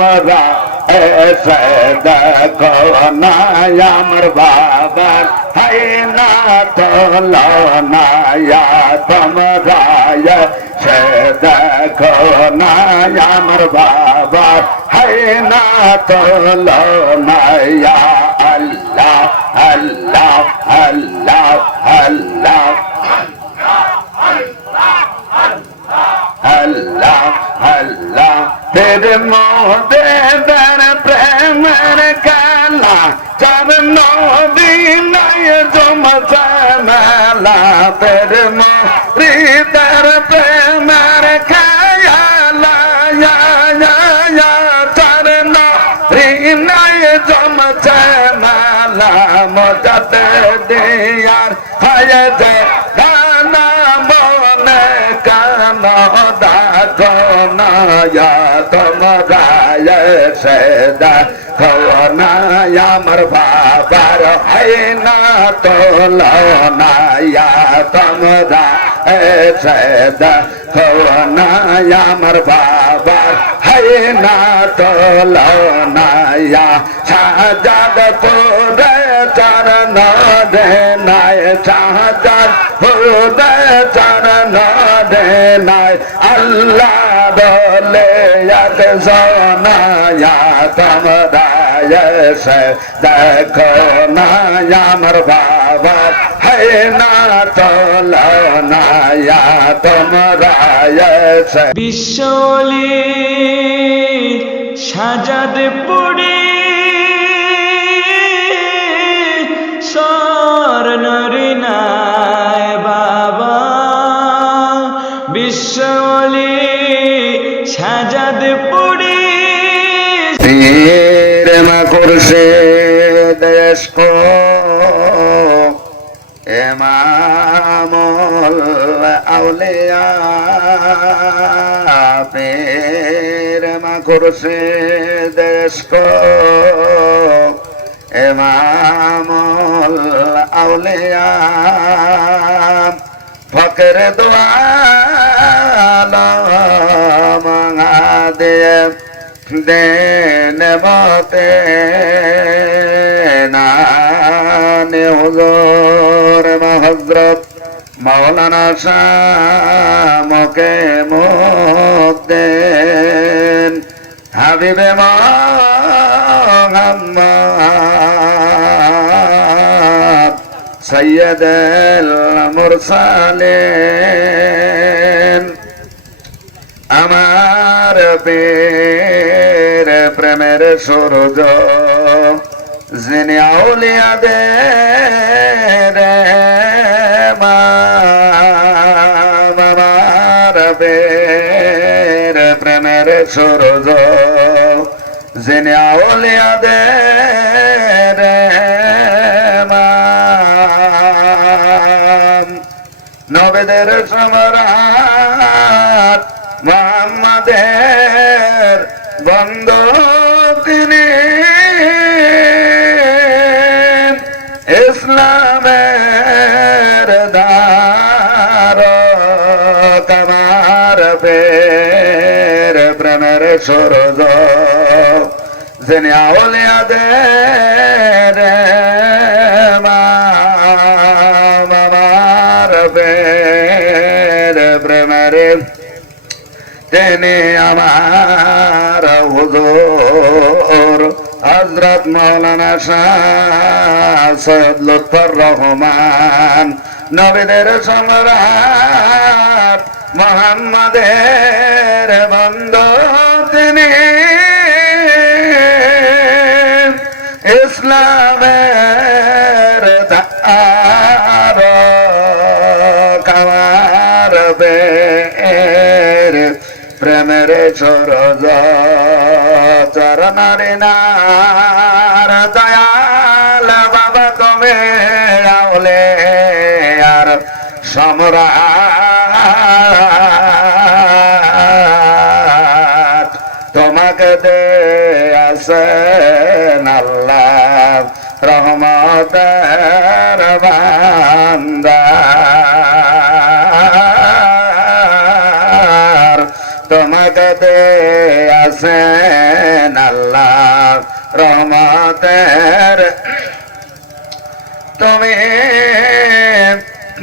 তোমরা এসে দেখো না আমার বাবার হাই না তোলো না তোমরা এসে দেখো না আমার বাবার হাই না তোলো না আল্লাহ আল্লাহ আল্লাহ আল্লাহ আল্লাহ আল্লাহ তেরে মোদে দর প্রেমের কালা চার নবী নাই জমজমেলা তেরে মোরি দর প্রেমের কালা চার নবী নাই জমজমেলা মজাতে দিয়ার হায় দে গানা মনে কানা দেখো না তোমরা এসে দেখো না আমার বাবার হাই না তোলো না তোমরা এসে দেখো না আমার বাবার হাই না তোলো না শাহজাদ পুরে চরণ দে নাই শাহজাদ পুরে চরণ দে নাই আল্লাহ বলে সোনায়া তোমরা এসে দেখো না আমার বাবা হাই না তোলো না তোমরা এসে বিশ্বলি সাজাদ পড়ে স্বর্ণরি নাই বাবা বিশ্বলি সাজাদ পড়ে পীর মাকুরশে দেশ কো ইমামুল আউলিয়া পীর মাকুরশে দেশ কো ইমামুল আউলিয়া ফকর দোয়ালম দে দেন মতে নানে হুজুর হযরত মাওলানা শামকে মুদ্দেন হাবিবে মুহাম্মদ সৈয়দুল মুরসালিন আমার পীর প্রেমের সূরজ যিনি আউলিয়াদের আমার পীর প্রেমের সূরজ যিনি আউলিয়াদের নবেদের সম্রাট মুহাম্মাদের বন্ধু তিনি ইসলামের ধারক আমার পীর প্রেমের সূরজ যিনি আউলিয়াদের আমার পীর প্রেমের তিনি আমার হুজুর হযরত মাওলানা শাহ সৈয়দ লুৎফর রহমান নবীদের সম্রাট মুহাম্মাদের বন্ধু তিনি ইসলামের ধারক আমার পীর প্রেমের সূরজ চরণারে নার দয়াল বাবা তুমি আউলে আর সম্রাট তোমাকে দে আসেন আল্লাহ রহমতের বান্দা তোমাকে দে আসেন রহমতের তুমি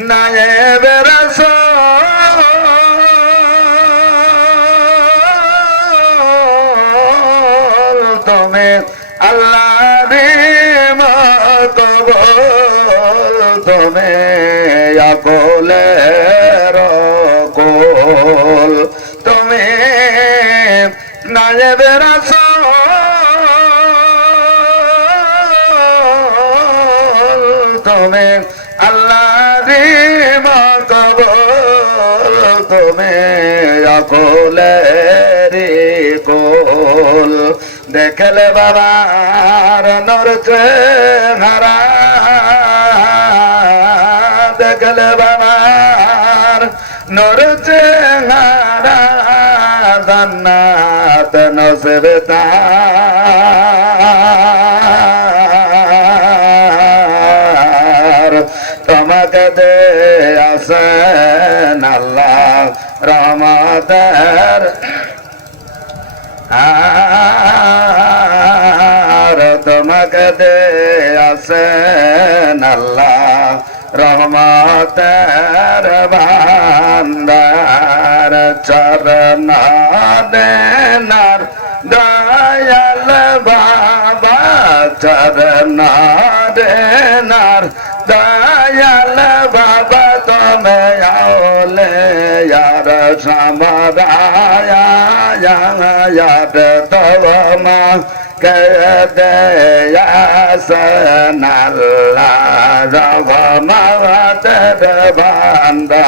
নায়েব রাসূল তুমি আল্লাহর মাকবুল তুমি আকুলের কুল তুমি নায়েব রাসূল তুমি আল্লাহর মাকবুল তুমি আকুলের কুল দেখলে বাবার নূর চেহারা দেখলে বাবার নূর চেহারা জান্নাত নসিব তার তোমাকে দিয়েছেন আল্লাহ রহমতের আর তোমাকে দিয়েছেন আল্লাহ রহমতের ভান্ডার চরণ দেনার দয়াল বাবা চরণ দেনার দয়াল বাবা তুমি আওলে यार समराया यार तवमा कहते यासनल्ला रवमा तेरे बंदा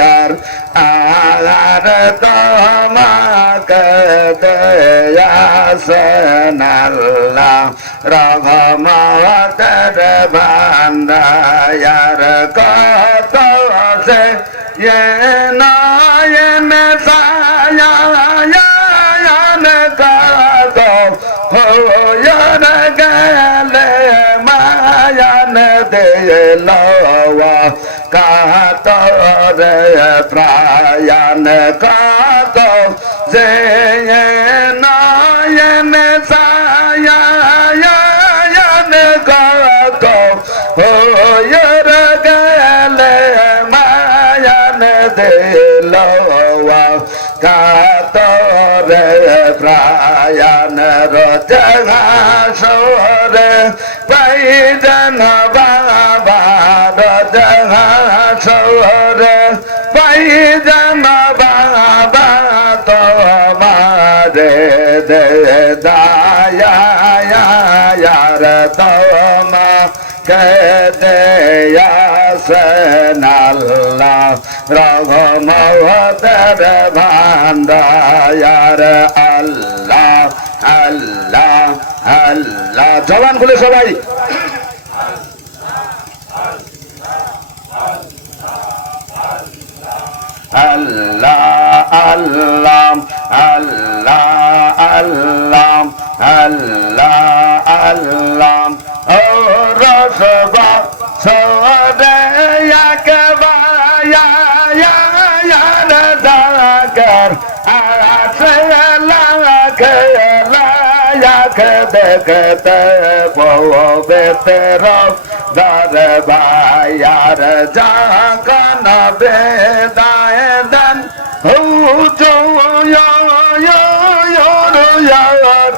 यार यार तवमा कहते यासनल्ला रवमा तेरे बंदा यार कहते से ये नायन साया यान का तो हो यान गले मायन दे लवा का तो रे प्रायन का तो जे ये नायन साया यान का तो हो यार गले दिलवा कातरे प्रायन रचना सोरे पैदन बाबा रचना सोरे पैदन बाबा तो मारे दे दाया यार तो मा कहते यासनल्ला रघुमतेर भांडार अल्लाह अल्लाह अल्लाह जवान खुले सबाई अल्लाह अल्लाह अल्लाह अल्लाह अल्लाह अल्लाह ओ रसबा सोरे याकबा या दाकर देखते वो बेतेरो दरबार जागन बेदाए दन हो जो यो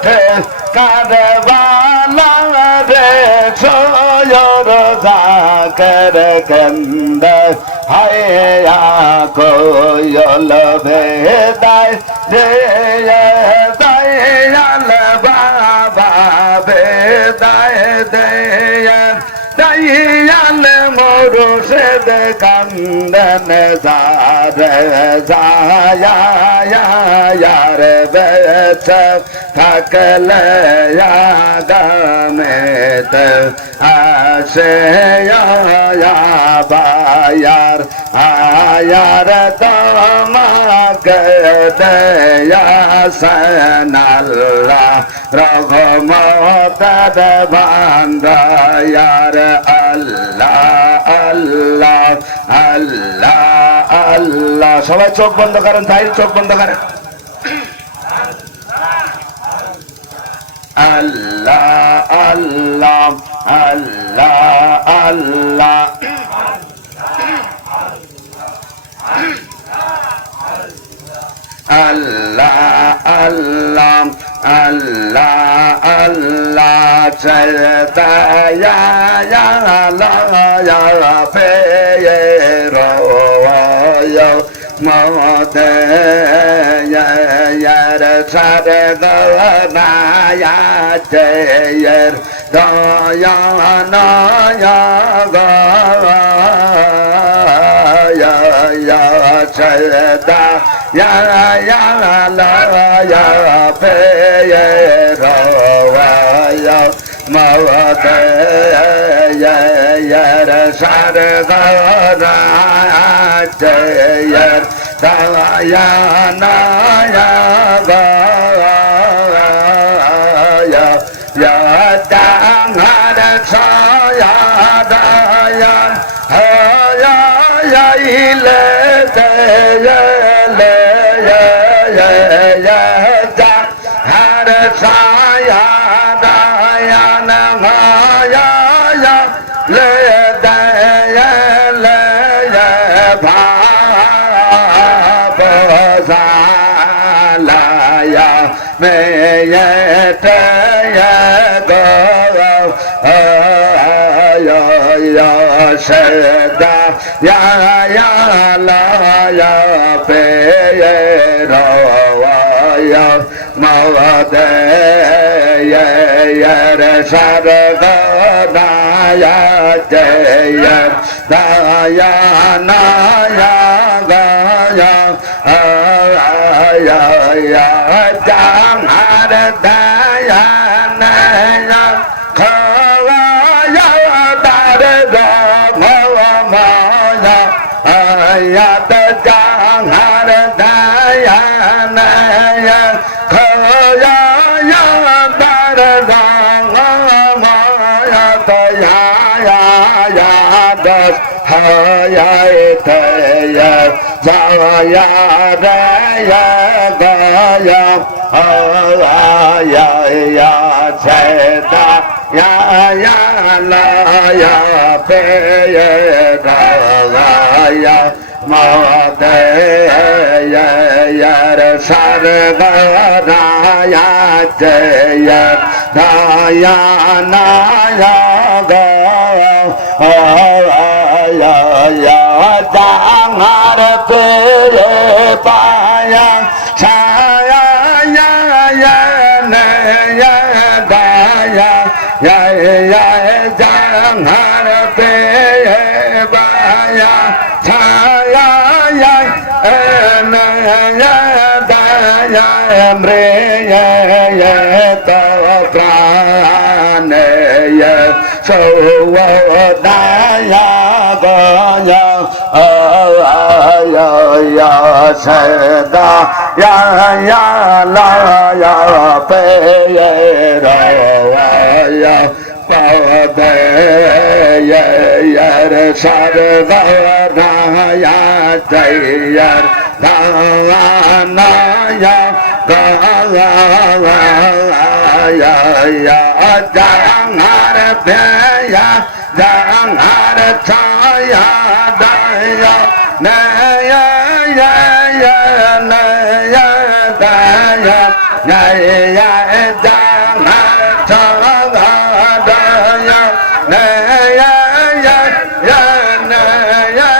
थे कारवाला रे सोयर जाकर कंद हाया को यल बेदाए रे दयाल बाबा बेदाए दयाल मोरू से कंदन जार जाया यार बेच थकल यागमेत आशे या बायार आयार तमाक दयासनल्ला रघुमतेर भांडार अल्लाह अल्लाह अल्लाह अल्लाह সবাই চোখ বন্ধ করেন, তাই চোখ বন্ধ করেন। Allah Allah Allah Allah Allah Allah Allah Allah Chayda ya ya la ya pe ro yo mo te ya ya sa de da na ya che yer da ya na ya ga ya ya Chayda ya ya la ya pe ro yo mo te ya ya sa de da na che yer da ya na ya ga ya ya da ha da sa ya da ya ha ya ya ile te ya le ya ya ya da ha da sa ya da ya na ha ya ya le da ya le ya ba me ye te ye go ya ya se da ya ya la ya pe ye ro ya ma de ye ye re sa de da ya te ye da ya na ya ga ya ya ya dang ha da ya na ya kha ya da de da ma ma ya ya da dang ha da ya na ya kha ya da de da ma ma ya da ya ya da ha ya te ya za ya da ya ga ya ya ya che da ya ya la ya pe ya da ya ma de ya ya sa da da ya che ya da ya na ya ga ya ya da ngar pe pa ya sa ya ya ya ne ya da ya ya ya da ngar pe pa ya sa ya ya ne ya da ya re ya ya ta pra ne ya so da ya ga ya ya ya se da ya ya la ya pe ye ro ya pa de ye ye sa de da ya te ya da na ya ga ya ya da har pe ya da har cha ya da ya na ya ya ya na ya da ya ya ya da har cha da ya na ya ya ya na ya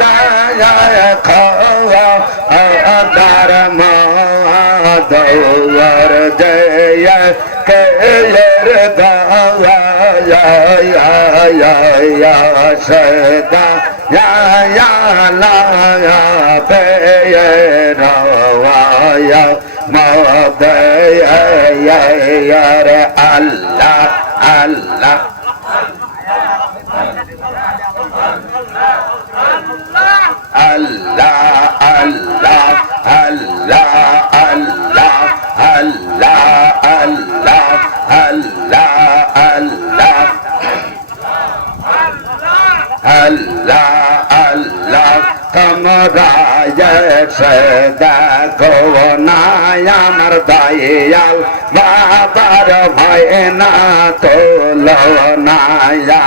da ya kha dar ma do war jaya ke da ya ya ya ya sada ya ya la ya pe ra ya ma de ya ya re Allah Allah Allah Allah Allah Allah Allah Allah Allah Allah Allah Allah kamara ye sada ko na আমার দয়াল বাবার ভয় না তুলনায়া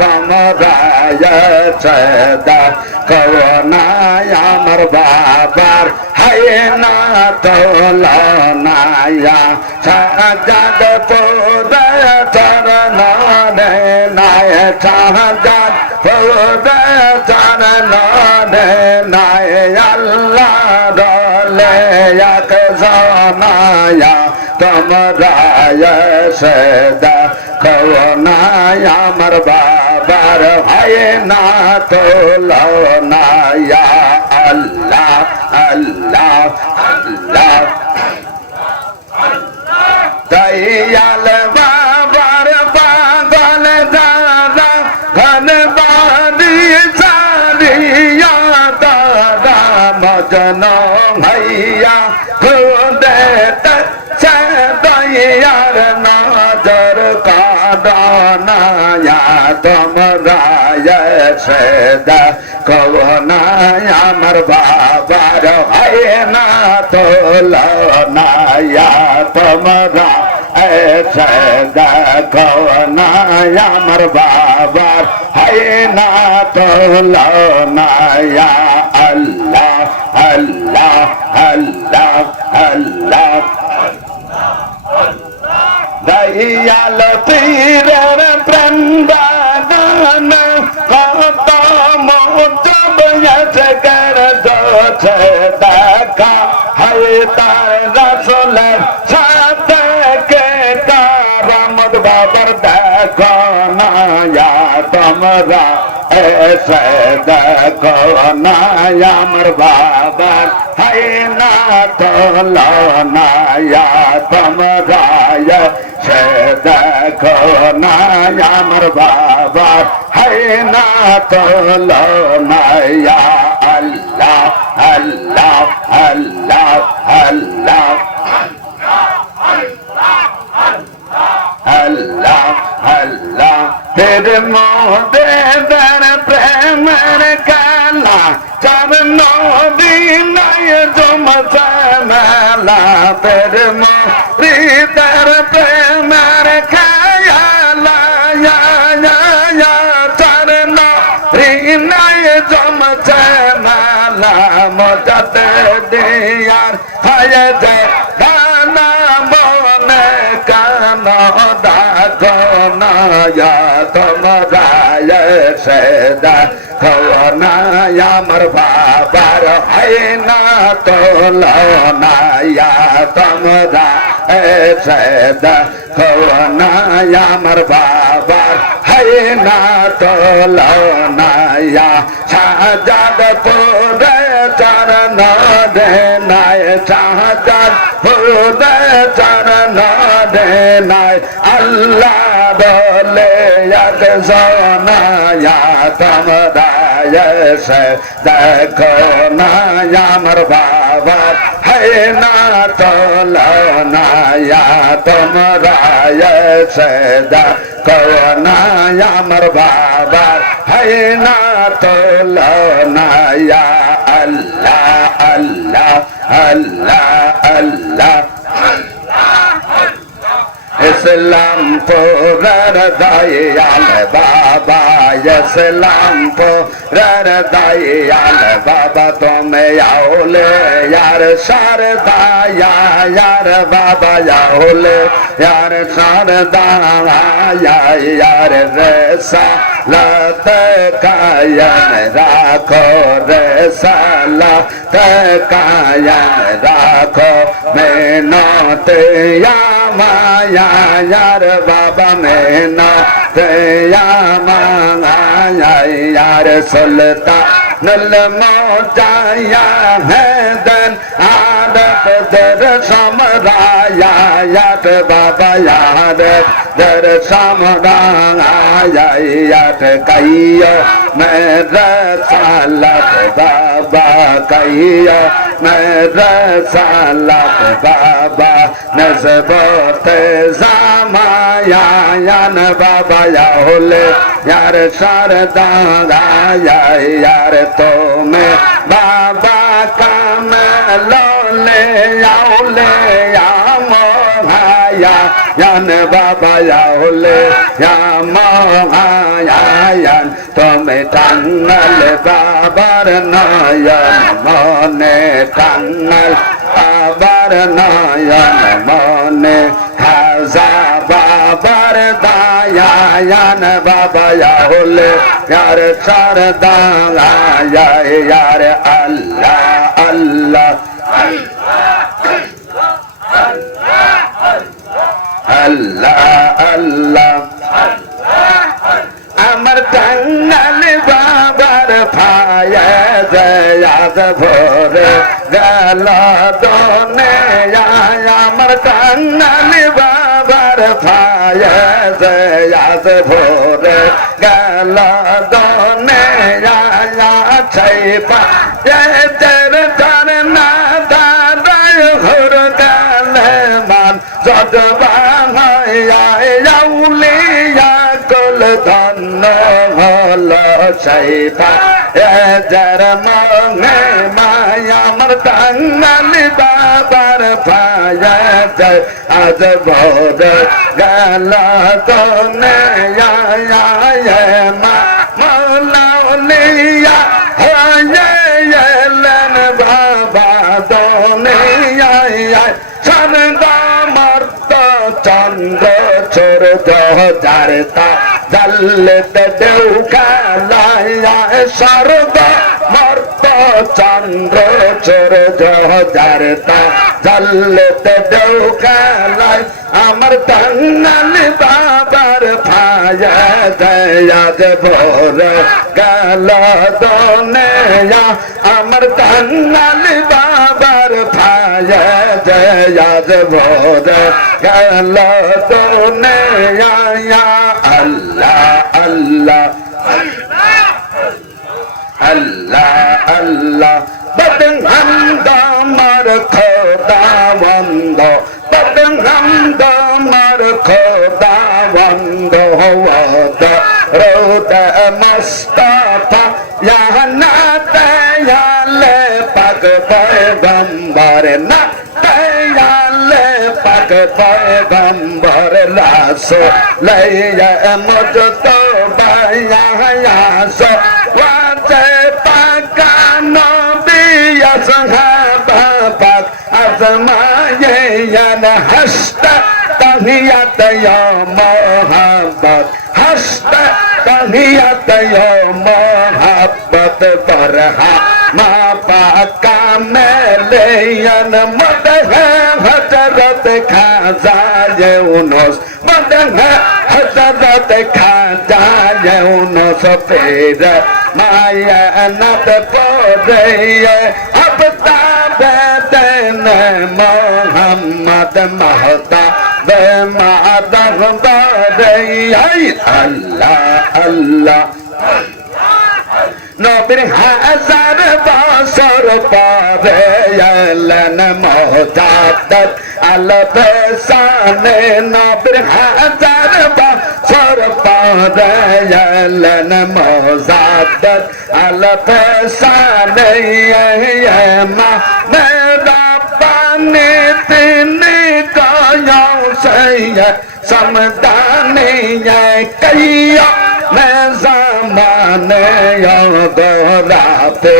তোমরা সদা কওনায় আমার বাবার হয় না তুলনায়া সাজাদ পুরে চরণ রে নায় সাজাদ পুরে চরণ রে নায় আল্লাহ রলে এক জানায়া তোমরা সদা কওনায় আমার বাবার হয় না তুলনায়া আল্লাহ আল্লাহ আল্লাহ দয়াল বাবার পাগল দাদা ঘন বাড়ি সারিয়া দাদা মজন ভাইয়া খুদে সে দয়ার নজর কাডনায়া তোমরা সদা কওনায় আমার বাবার হয় না তুলনায়া তোমরা সদা কওনায় আমার বাবার হয় না তুলনায়া আল্লাহ আল্লাহ আল্লাহ আল্লাহ দয়াল পীরের প্রেমদান কত মোজব কর দোছে দেখা হয় তার রসুলের সাথে কে কারামত বাবার দেখো নায়া তোমরা এসে দেখো নায়া আমার বাবার হয় না তুলনায়া তোমরা সে দেখো নায়া আমার বাবার হয় না তুলনায়া আল্লাহ আল্লাহ আল্লাহ আল্লাহ আল্লাহ আল্লাহ তের মোদে দর প্রেমের কালা চরণ বিনয় জমতা মেলা তের মোরি দর প্রেমের খায়ালা চরণ বিনয় জমতা মেলা মদত দিয়ার হয় যে দানা মনে কানো দাগনায়া তোমরা সদা কওনায় আমার বাবার হয় না তুলনায়া তোমরা সদা কওনায় আমার বাবার হয় না তুলনায়া সাজাদ পুরে চরণ রে নায় সাজাদ পুরে চরণ রে নায় আল্লাহ বলে এক জানায়া তোমরা সদা কওনায় আমার বাবার হয় না তুলনায়া তোমরা সদা কওনায় আমার বাবার হয় না তুলনায়া আল্লাহ আল্লাহ আল্লাহ আল্লাহ ইসলাম পুরার দয়াল বাবা ইসলাম পুরার দয়াল বাবা তুমি আউলে यार शारदा यार बाबा आउले यार शारदा यार रेसा लत कायन राखो रेसा लत कायन राखो मैनो ते माया यार बाबा मैनो ते माया यार सुल्तान नल मौजाया है दन आदत दर समराया याद बाबा याद दर समराया याद कहियो मेरा सालत बाबा कहियो मेरा सालत बाबा नज़बोत ज़माया यान बाबा याहुले यार शारदा यार तो मैं बाबा का मैं আউলে আউলে মহায়ান বাবা আউলে মহায়ান তুমি টাঙ্গাল বাবার নয়ন মনে টাঙ্গাল বাবার নয়ন মনে হাজা বাবার দায়ান বাবা আউলে यार सरदारा यार अल्लाह अल्लाह अल्लाह अल्लाह अमर टंगल बाबर फाया जयाद भोर गला दोने अमर टंगल बाबर फाया जयाद भोर गला दोने छैपा तेर धरना दादाय घुर गले मान जदबा याउलिया कुल धन हल छैपा जर मंगे माया मर्तंगल बाबर पाया जय आज भोर गला दोने मौलिया लन बाबा दोने सरदा मर्द चंद्र छोर जारता जल्लत देवका लाया सरदा मर्द चंद्र छोर जारता जल्लत देवका लाय अमर टंगल बाबर पाया जयाद भोर गला दोने अमर टंगल बाबर पाया जयाद भोर गला दोने अल्लाह अल्लाह अल्लाह अल्लाह बदन हम दामर खोदा वंदो बदन हम दामर खोदा वंदो वद रोद मुस्तफा यहाँ नाते याले पग पैगंबर नाते याले पग पैगंबर लासो ले मुझ तो बाया सो वाजे पकानो बिया संघा पाक अजमाये यान हस्ता तहियत या मोहब्बत हस्ता तहियत या मोहब्बत बरहा मा पाका मेले यान मदह हजरत खाजा यूनुस मदह हजरत खाजा यूनुस पेर माया नत पोरे अब ताबेदन मोहम्मद महता बेमादह बारे अल्लाह अल्लाह नबीर हजार बसर पावे यलन मोहजादत अलबसाने नबीर हजार बसर पावे यलन मोहजादत अलबसाने मा मेरा पानी तिनी काया से समदाने कैया मैं ज़माने दोरा पे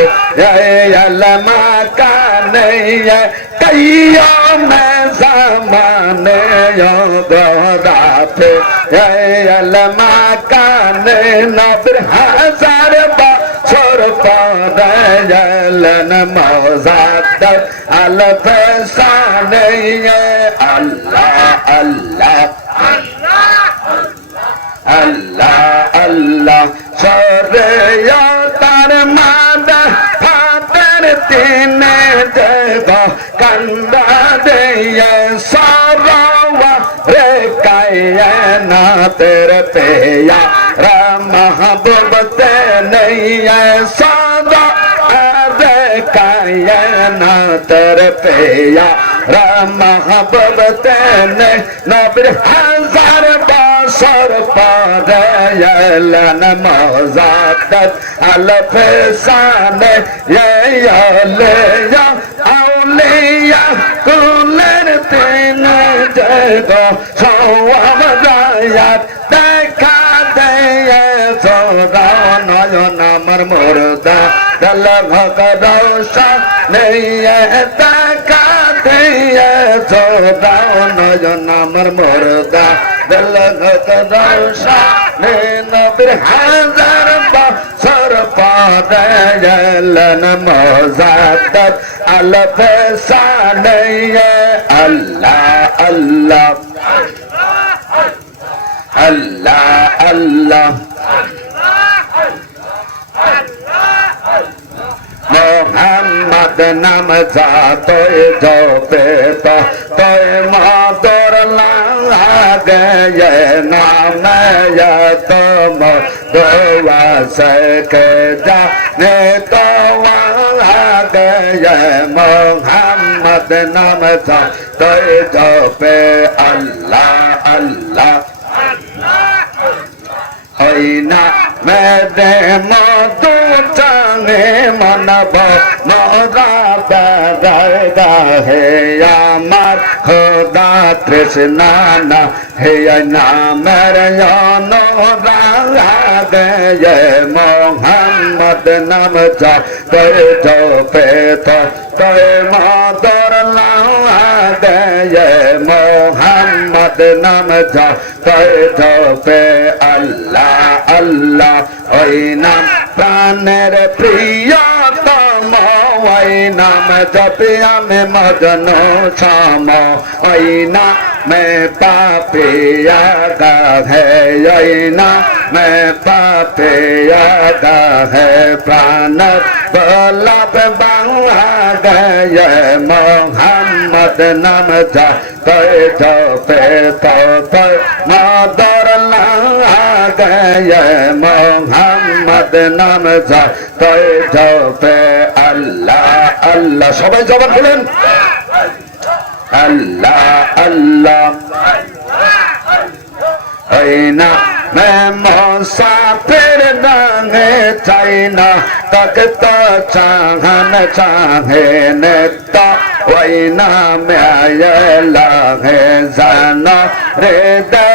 अलमा का नहीं है कैया मैं ज़माने दोरा पे अलमा का नहीं नबीर हजार बसर पालन मौजादत अलफसाने अल्लाह अल्लाह अल्लाह अल्लाह सरे तार मादा फातर तीन देव कंदा दे सारा रे कायना तेरे पेया महबूब ते नहीं है सादा रे कायना तेरे पेया महबूब ते नहीं नबीर हजार सर पालन मौजादत अलफसाने ये আউলিয়া কুলের তিন জগ সওয়াব রায়াত দেখা দেয় সোরাও নয়ন আমার মুর্দা দল ভগ রৌশা নেই দেখা দেয় সোরাও নয়ন আমার মুর্দা দল ভগ রৌশা নেই নবীর হাজার বছর পরে এলেন মোজাদ্দেদ আলফ সানে আল্লাহ আল্লাহ আল্লাহ আল্লাহ মোহাম্মদ নাম যাতই জপে তোয় মধুর লাগে নাম তুম দোয়া সকে জানে তো লাগে মোহাম্মদ নাম যাতই জপে আল্লাহ আল্লাহ ওই না মেদে মধু চাঙে মনব মোরা বেড়া হে আমার খোদা তৃষ্ণা না হে নামের অনুরাগে মোহাম্মদ নাম জপে জপে তোয় মধুর লাগে মোহাম্মদ নাম জপে জপে আল্লাহ আল্লাহ ওই নাম প্রাণের প্রিয়তম ওই নাম জপে আমি মজনু ছাম ওই নামে পাপিয়া গাহে ওই নামে পাপিয়া গাহে প্রাণ বল্লভ বাংলা মোহাম্মদ নাম জপে জপে তোয় মধুর লাগে মোহাম্মদ নাম জপে জপে আল্লাহ আল্লাহ সবাই জবান বলেন আল্লাহ আল্লাহ ওই না मैं मुसाफिर नागे चाइना तक तो चाहन चाहे नेता वही ना मैं लागे जाना रे दे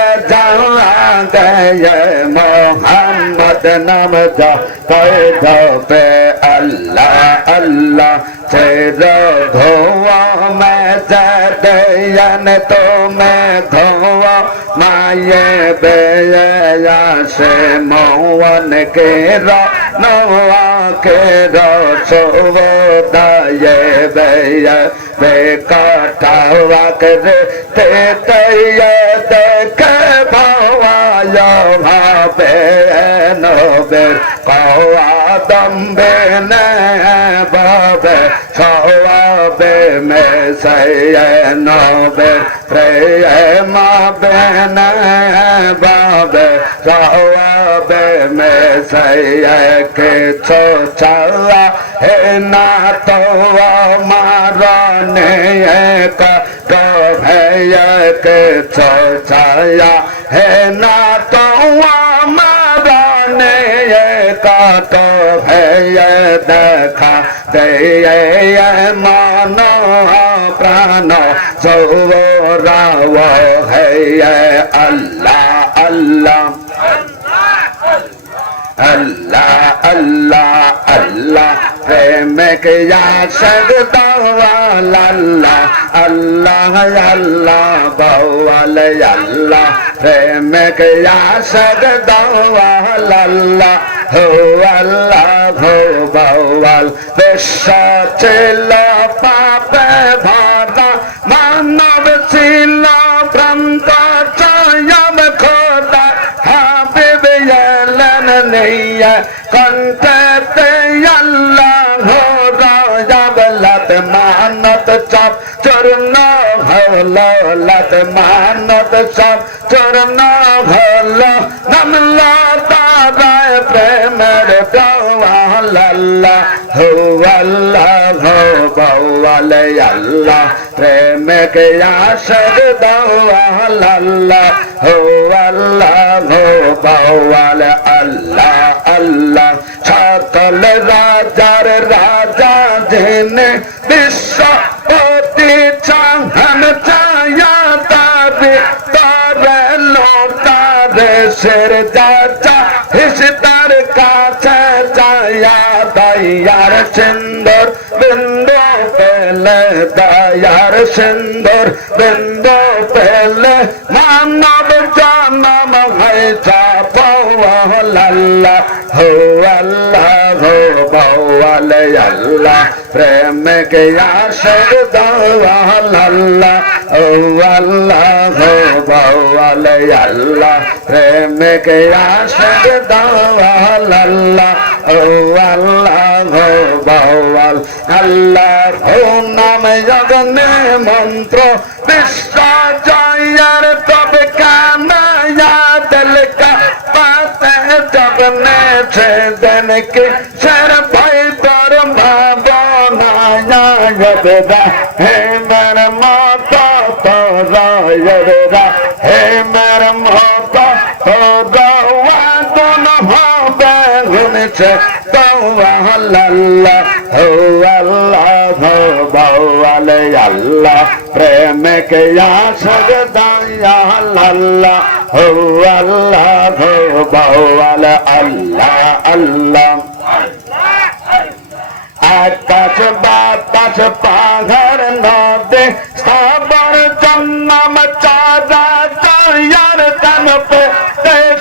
गए मोहम्मद नाम जा पे अल्लाह अल्लाह तेरा धोआ मैं जन तो मैं धोआ माये बेया से मोहन के नवा के सोदाये बेया बेकाटावा करे ते देख भावाया भावे नोबे पावा दम्बे ने बाबे सवाबे में सये नोबे प्रेम बेन बाबे सवाबे में सये के छो चला है ना तो मारने का भैया के छो छाया है ना तो मारने का तो भैया देखा दे मानो प्राणो जोराव है अल्लाह अल्लाह अल्लाह अल्लाह अल्लाह प्रेम के याशक दवाला अल्लाह अल्लाह बवाल अल्लाह प्रेम के याशक दवाला हो अल्लाह हो बवाल विश्व चिल्ला पापे भादा मानव चिल्ला प्रांत चयम खोदा हाबिब यलन नहीं कंते अल्लाह हो राजबलत मानत चप चरना भलो लत मानत चप चरना भलो नमला प्रेम अल्लाह हो अल्लाह हो बवाल अल्लाह प्रेम के आशक अल्लाह हो अल्लाह हो बवाल अल्लाह अल्लाह सकल राजार राजा जिन विश्व জ্যোতি চাহন চায়া তারে তারে লোটারে শের চাচা হিসতার কাছে চায়া দয়ার সুন্দর বিন্দু পেলে দয়ার সুন্দর বিন্দু পেলে মানব জন্ম হয়েছে আল্লাহ হো আল্লাহ হো বওয়াল আল্লাহ প্রেম কে আশিক আল্লাহ ও আল্লাহ হো বওয়াল আল্লাহ প্রেম কে আশিক আল্লাহ ও আল্লাহ হো বওয়াল আল্লাহ হো নাম জগনে মন্ত্র বিশ্ব জয়ার তবে কানা দিল কা जबने से दिन के सर भाई पर भावना यदा हे मेरे माता तो रायदा हे मेरे माता तो दोनों भाव से तो अल्लाह हो अल्लाह हो बौल अल्लाह प्रेम के आशक दया अल्लाह हो अल्लाह हो बौल अल्लाह अल्लाह आकाश बातास पाघर नदे साबर जन्म चारा यार तन पे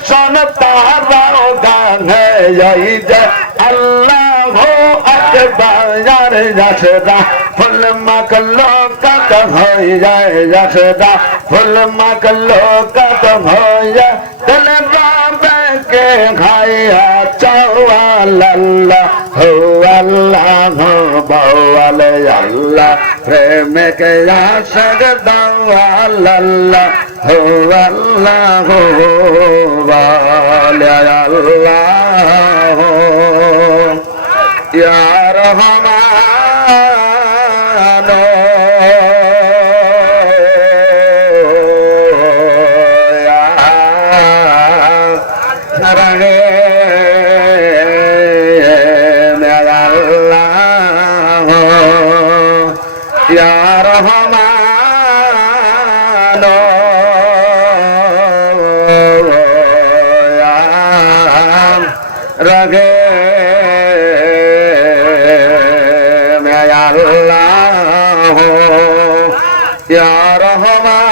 सन तारा गाने यही जय अल्लाह हो अकबर यार यशदा फुल मकलो कत हो जाए यशदा फुल मकलो कत हो जाए दिल राबे के खाया चौअल्लाह हो अल्लाह हो बौल अल्लाह प्रेम के आशक अल्लाह हो अल्लाह हो बौल अल्लाह हो या रहमान या रहे या रहमान या रगे अल्लाह या रहमान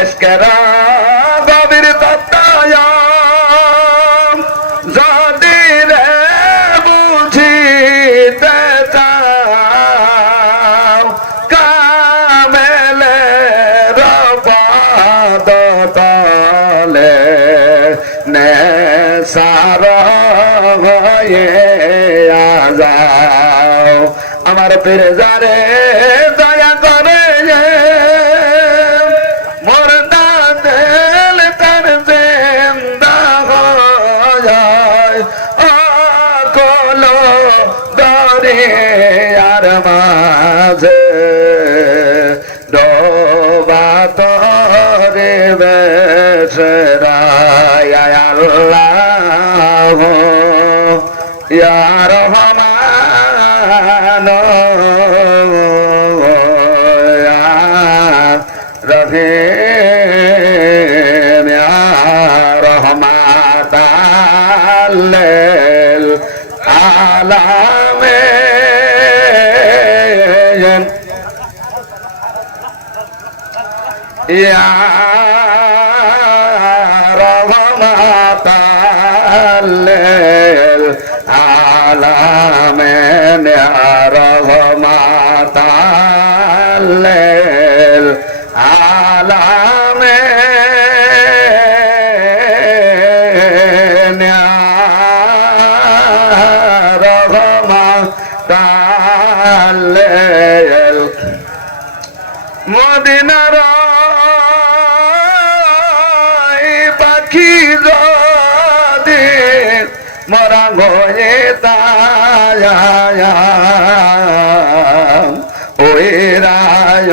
इसके गभीर तत्ताया যদি রে বুঝিতে চাও কামেলে রবাদ তলে নে সার হয়ে যাও আমার পীর যারে দয়া করে মোর দাদিল তার জিন্দা আর মাঝে ডোবা তোরে বেসরায় আল্লাহ ইয়া রহমান ইয়া রহিম ইয়া রহমাতাল লিল আলামিন ইয়া রহমাতাল লিল আলামিন ইয়া রহমাতাল লিল আলামিন ইয়া রহমাতাল লিল মদিনার পাখি যদি মরা গয়ে তায়া ওই রায়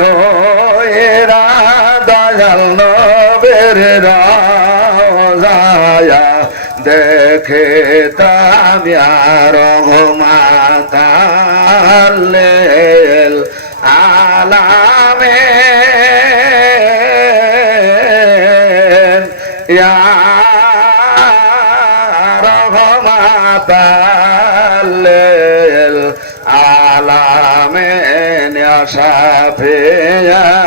দয়াল নবের রাজা দে খেতাম ইয়া রহমাতাল লিল আলামিন ইয়া রহমাতাল লিল আলামিন ইয়া শাফিয়াল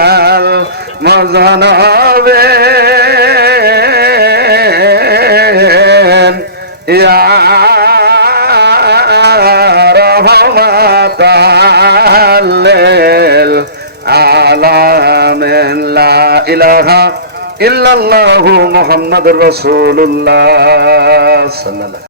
মুযনবিন ইয়া রহমাতাল লিল আলামিন লা ইলাহা ইল্লাল্লাহু মুহাম্মাদুর রাসূলুল্লাহ সাল্লাল্লাহু